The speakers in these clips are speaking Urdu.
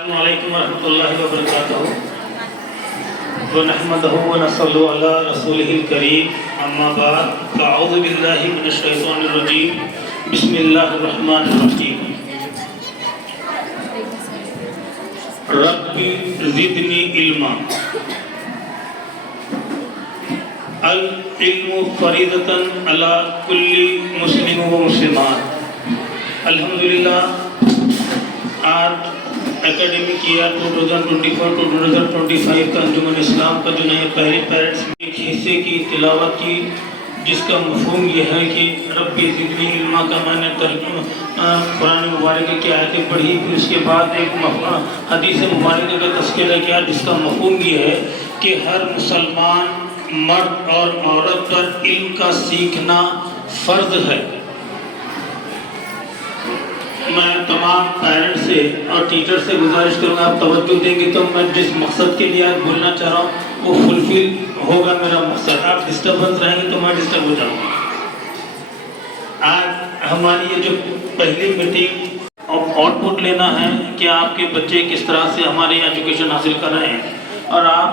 السلام علیکم ورحمۃ اللہ وبرکاتہ ونحمدہ ونصلی علی رسولہ الکریم اما بعد اعوذ باللہ من الشیطان الرجیم بسم اللہ الرحمن الرحیم رب زدنی علما العلم فریضۃ علی کل مسلم و مسلمات۔ الحمدللہ آج اکیڈمک ایئر 2024-2025 کا انجمن اسلام کا جو نئے پہلے پیرنٹس میں ایک حصے کی تلاوت کی، جس کا مفہوم یہ ہے کہ ربی زدنی علما کا میں نے قرآن مبارکہ کی آیتیں پڑھی، پھر اس کے بعد ایک حدیث مبارکہ کا تذکرہ کیا، جس کا مفہوم یہ ہے کہ ہر مسلمان مرد اور عورت پر علم کا سیکھنا فرض ہے۔ میں تمام پیرنٹس سے اور ٹیچر سے گزارش کروں گا، آپ توجہ دیں گے تو میں جس مقصد کے لیے آج بولنا چاہ رہا ہوں وہ فلفل ہوگا میرا مقصد۔ آپ ڈسٹربنس رہیں گے تو میں ڈسٹرب ہو جاؤں گا۔ آج ہماری یہ جو پہلی میٹنگ آؤٹ پٹ لینا ہے کہ آپ کے بچے کس طرح سے ہمارے ایجوکیشن حاصل کر رہے ہیں، اور آپ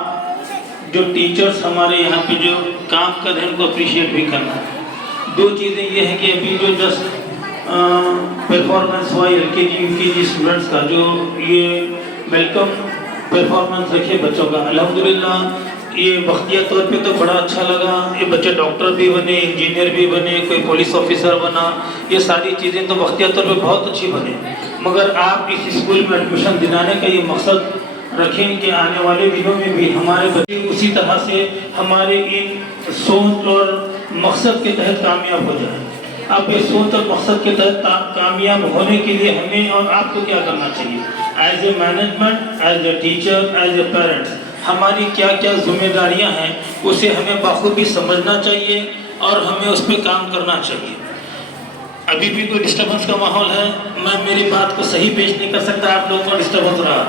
جو ٹیچرز ہمارے یہاں پہ جو کام کر رہے ہیں ان کو اپریشیٹ بھی کرنا ہے۔ دو چیزیں یہ ہیں کہ ابھی جو جسٹ پرفارمنس ہوا ایل کے جی یو کے جی اسٹوڈنٹس کا، جو یہ ویلکم پرفارمنس رکھے بچوں کا، الحمدللہ یہ وقتیہ طور پہ تو بڑا اچھا لگا۔ یہ بچے ڈاکٹر بھی بنے، انجینئر بھی بنے، کوئی پولیس آفیسر بنا، یہ ساری چیزیں تو وقتیہ طور پہ بہت اچھی بنے، مگر آپ اس اسکول میں ایڈمیشن دلانے کا یہ مقصد رکھیں کہ آنے والے دنوں میں بھی ہمارے بچے اسی طرح سے ہمارے ان سوچ اور مقصد کے تحت کامیاب ہو جائیں۔ اب اس سوچ اور مقصد کے تحت کامیاب ہونے کے لیے ہمیں اور آپ کو کیا کرنا چاہیے؟ As a management, as a teacher, as a parents, ہماری کیا کیا ذمہ داریاں ہیں اسے ہمیں بخوبی سمجھنا چاہیے اور ہمیں اس پہ کام کرنا چاہیے۔ ابھی بھی کوئی ڈسٹربنس کا ماحول ہے، میں میری بات کو صحیح پیش نہیں کر سکتا، آپ لوگوں کو ڈسٹربنس رہا۔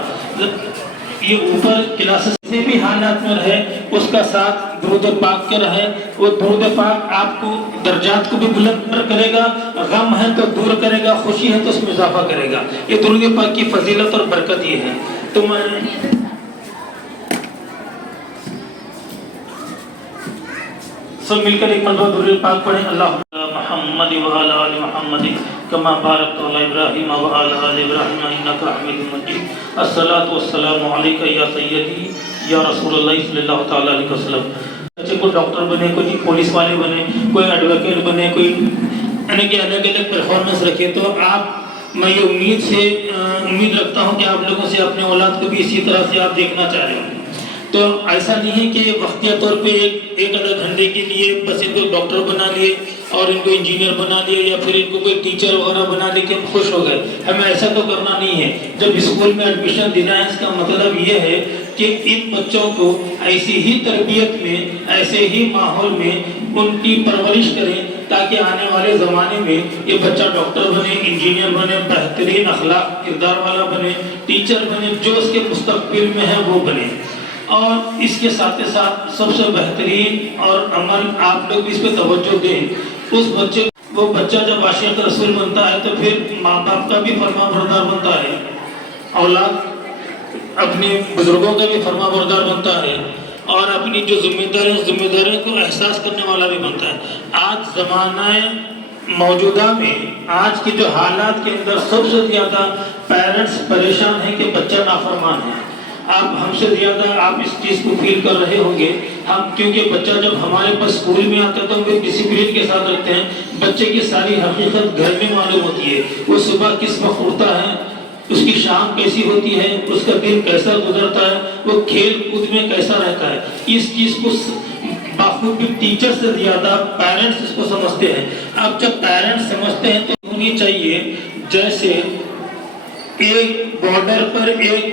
یہ اوپر کلاسز سے بھی حالات میں رہے، اس کا ساتھ درود پاک کے رہے، وہ درود پاک آپ کو درجات کو بھی بلند کرے گا، غم ہے تو دور کرے گا، خوشی ہے تو اس میں اضافہ کرے گا۔ یہ درود پاک کی فضیلت اور برکت یہ ہے۔ تو میں سب مل کر ایک مرتبہ درود پاک پڑھیں، اللہ محمد وعلی آل محمد کما بارکت علی ابراہیم وعلی آل ابراہیم انک حمید مجید۔ الصلاۃ والسلام علیک یا سیدی یا رسول اللہ صلی اللہ تعالی علیہ وسلم۔ بچے کو ڈاکٹر بنے، کوئی پولیس والے بنے، کوئی ایڈوکیٹ بنے، کوئی یعنی کہ الگ الگ پرفارمنس رکھے، تو آپ میں یہ امید رکھتا ہوں کہ آپ لوگوں سے اپنے اولاد کو بھی اسی طرح سے آپ دیکھنا چاہ رہے ہیں۔ تو ایسا نہیں ہے کہ وقتیہ طور پہ ایک آدھا گھنٹے کے لیے بس ان کو ڈاکٹر بنا لیے اور ان کو انجینئر بنا لیے یا پھر ان کو کوئی ٹیچر وغیرہ بنا لے کے ہم خوش ہو گئے، ہمیں ایسا تو کرنا نہیں ہے۔ جب اسکول میں ایڈمیشن دینا ہے اس کا مطلب یہ ہے کہ ان بچوں کو ایسی ہی تربیت میں، ایسے ہی ماحول میں ان کی پرورش کریں تاکہ آنے والے زمانے میں یہ بچہ ڈاکٹر بنے، انجینئر بنے، بہترین اخلاق کردار والا بنے، ٹیچر بنے، جو اس کے مستقبل میں ہے وہ بنے۔ اور اس کے ساتھ ساتھ سب سے بہترین اور عمل آپ لوگ اس پہ توجہ دیں، وہ بچہ جب عاشق رسول بنتا ہے تو پھر ماں باپ کا بھی فرما بردار بنتا ہے، اولاد اپنے بزرگوں کا بھی فرما بردار بنتا ہے، اور اپنی جو ذمہ داریوں کو احساس کرنے والا بھی بنتا ہے۔ آج زمانہ موجودہ میں، آج کے جو حالات کے اندر سب سے زیادہ پیرنٹس پریشان ہیں کہ بچہ نافرمان ہے۔ آپ ہم سے زیادہ آپ اس چیز کو فیل کر رہے ہوں گے، ہم کیونکہ بچہ جب ہمارے پاس اسکول میں آتا ہے تو ہم بھی ڈسپلن کے ساتھ رکھتے ہیں، بچے کی ساری حقیقت گھر میں معلوم ہوتی ہے، وہ صبح کس وقت اٹھتا ہے، اس کی شام کیسی ہوتی ہے، اس کا دن کیسا گزرتا ہے، وہ کھیل کود میں کیسا رہتا ہے۔ اس چیز کو بخوبی ٹیچر سے زیادہ پیرنٹس اس کو سمجھتے ہیں۔ اب جب پیرنٹس سمجھتے ہیں تو ہونی چاہیے جیسے ایک بارڈر پر ایک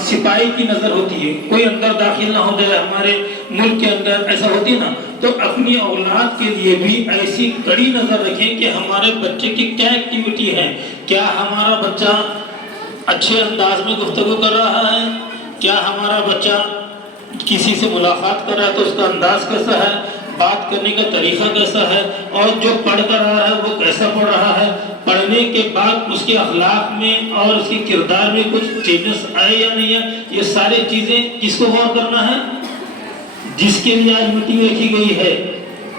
سپاہی کی نظر ہوتی ہے، کوئی اندر داخل نہ ہو جائے، ہمارے ملک کے اندر ایسا ہوتی ہے نا، تو اپنی اولاد کے لیے بھی ایسی کڑی نظر رکھیں کہ ہمارے بچے کی کیا ایکٹیویٹی ہے، کیا ہمارا بچہ اچھے انداز میں گفتگو کر رہا ہے، کیا ہمارا بچہ کسی سے ملاقات کر رہا ہے تو اس کا انداز کیسا ہے، بات کرنے کا طریقہ کیسا ہے، اور جو پڑھ کر رہا ہے وہ کیسا پڑھ رہا ہے، پڑھنے کے بعد اس کے اخلاق میں اور اس کے کردار میں کچھ چینجز آئے یا نہیں ہے، یہ ساری چیزیں کس کو غور کرنا ہے؟ جس کے لیے آج میٹنگ رکھی گئی ہے،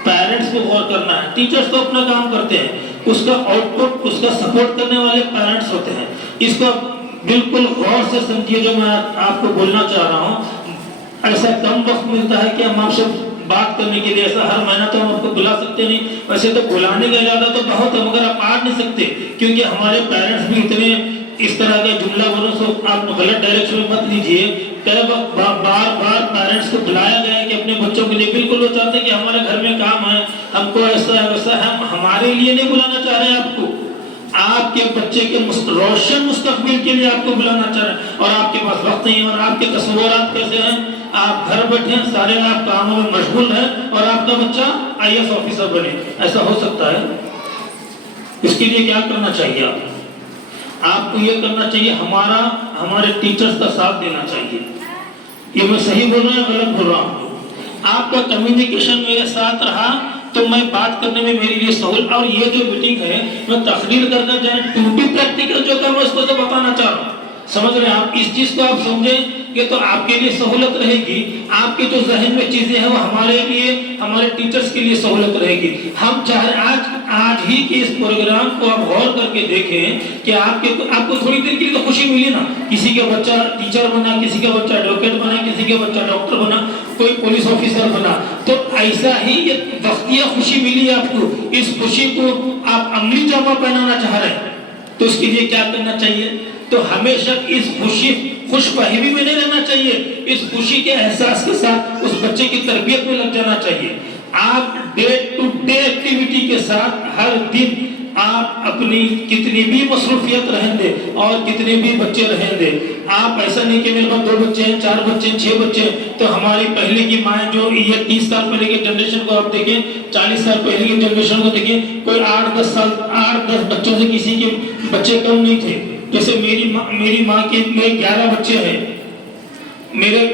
پیرنٹس کو غور کرنا ہے۔ ٹیچرز تو اپنا کام کرتے ہیں، اس کا آؤٹ پٹ، اس کا سپورٹ کرنے والے پیرنٹس ہوتے ہیں۔ اس کو بالکل غور سے سمجھیے جو میں آپ کو بولنا چاہ رہا ہوں۔ ایسا کم وقت ملتا ہے کہ ہم آپ سے بات کرنے کے لیے، ایسا ہر مہینہ تو ہم آپ کو بلا سکتے نہیں، ویسے تو بلانے کا ارادہ تو بہت ہے مگر آپ آ نہیں سکتے، کیونکہ ہمارے پیرنٹس بھی اتنے اس طرح کا جملہ بولوں سو آپ غلط ڈائریکشن میں مت لیجئے۔ کئی وقت بار بار پیرنٹس کو بلایا گیا ہے کہ اپنے بچوں کے لیے، بالکل وہ چاہتے ہیں کہ ہمارے گھر میں کام ہے، ہم کو ایسا ہے ویسا ہے، ہم ہمارے لیے نہیں بلانا چاہ رہے ہیں آپ کو، آپ کے بچے کے روشن مستقبل کے لیے آپ کو بلانا چاہ رہے ہیں، اور آپ کے پاس وقت نہیں ہے، اور آپ کے تصورات کیسے ہیں، آپ گھر بیٹھے ہیں، سارے آپ کاموں میں مشغول ہیں، اور آپ کا بچہ IAS آفیسر بنے، ایسا ہو سکتا ہے؟ اس کے لیے کیا کرنا چاہیے؟ آپ کو یہ کرنا چاہیے، ہمارے ٹیچرز کا ساتھ دینا چاہیے۔ یہ میں صحیح بول رہا ہوں غلط بول رہا ہوں؟ آپ کا کمیونیکیشن میرے ساتھ رہا تو میں بات کرنے میں میرے لیے سہولت، اور یہ جو میٹنگ ہے میں تقریر کر کر جائیں ٹو بی پریکٹیکل جو کام ہے اس کو تو بتانا چاہ رہا ہوں۔ سمجھ رہے ہیں آپ؟ اس چیز کو آپ سمجھیں کہ تو آپ کے لیے سہولت رہے گی، آپ کے جو ذہن میں چیزیں ہیں وہ ہمارے لیے، ہمارے ٹیچرز کے لیے سہولت رہے گی۔ ہم چاہے آج ہی کے اس پروگرام کو آپ غور کر کے دیکھیں کہ آپ کو تھوڑی دیر کے لیے تو خوشی ملی نا، کسی کا بچہ ٹیچر بنا، کسی کا بچہ ایڈوکیٹ بنا، کسی کا بچہ ڈاکٹر بنا، کوئی پولیس آفیسر بنا، تو ایسا ہی یہ وقتیہ خوشی ملی آپ کو، اس خوشی کو آپ عملی جامہ پہنانا چاہ رہے ہیں، تو اس کے لیے کیا کرنا چاہیے؟ تو ہمیشہ اس خوش فہمی میں نہیں رہنا چاہیے، اس خوشی کے احساس کے ساتھ اس بچے کی تربیت میں لگ جانا چاہیے۔ آپ ڈے ٹو ڈے ایکٹیویٹی کے ساتھ ہر دن آپ اپنی کتنی بھی مصروفیت رہن دے اور کتنے بھی بچے رہن دے، آپ ایسا نہیں کہ میرے پاس 2 بچے ہیں، 4 بچے ہیں، 6 بچے ہیں، تو ہماری پہلے کی مائیں جو یہ 30 سال پہلے کے جنریشن کو آپ دیکھیں، 40 سال پہلے کی جنریشن کو دیکھیں، کوئی 8-10 بچوں سے کسی کے بچے کم نہیں تھے۔ جیسے میری ماں کے 11 بچے ہیں، میرے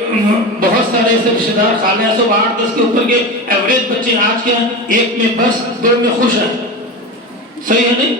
بہت سارے ایسے رشتہ دار خالہ ہیں، سب 8-10 کے اوپر کے ایوریج بچے آج کے ہیں، 1 میں بس 2 میں خوش ہیں، صحیح ہے نہیں؟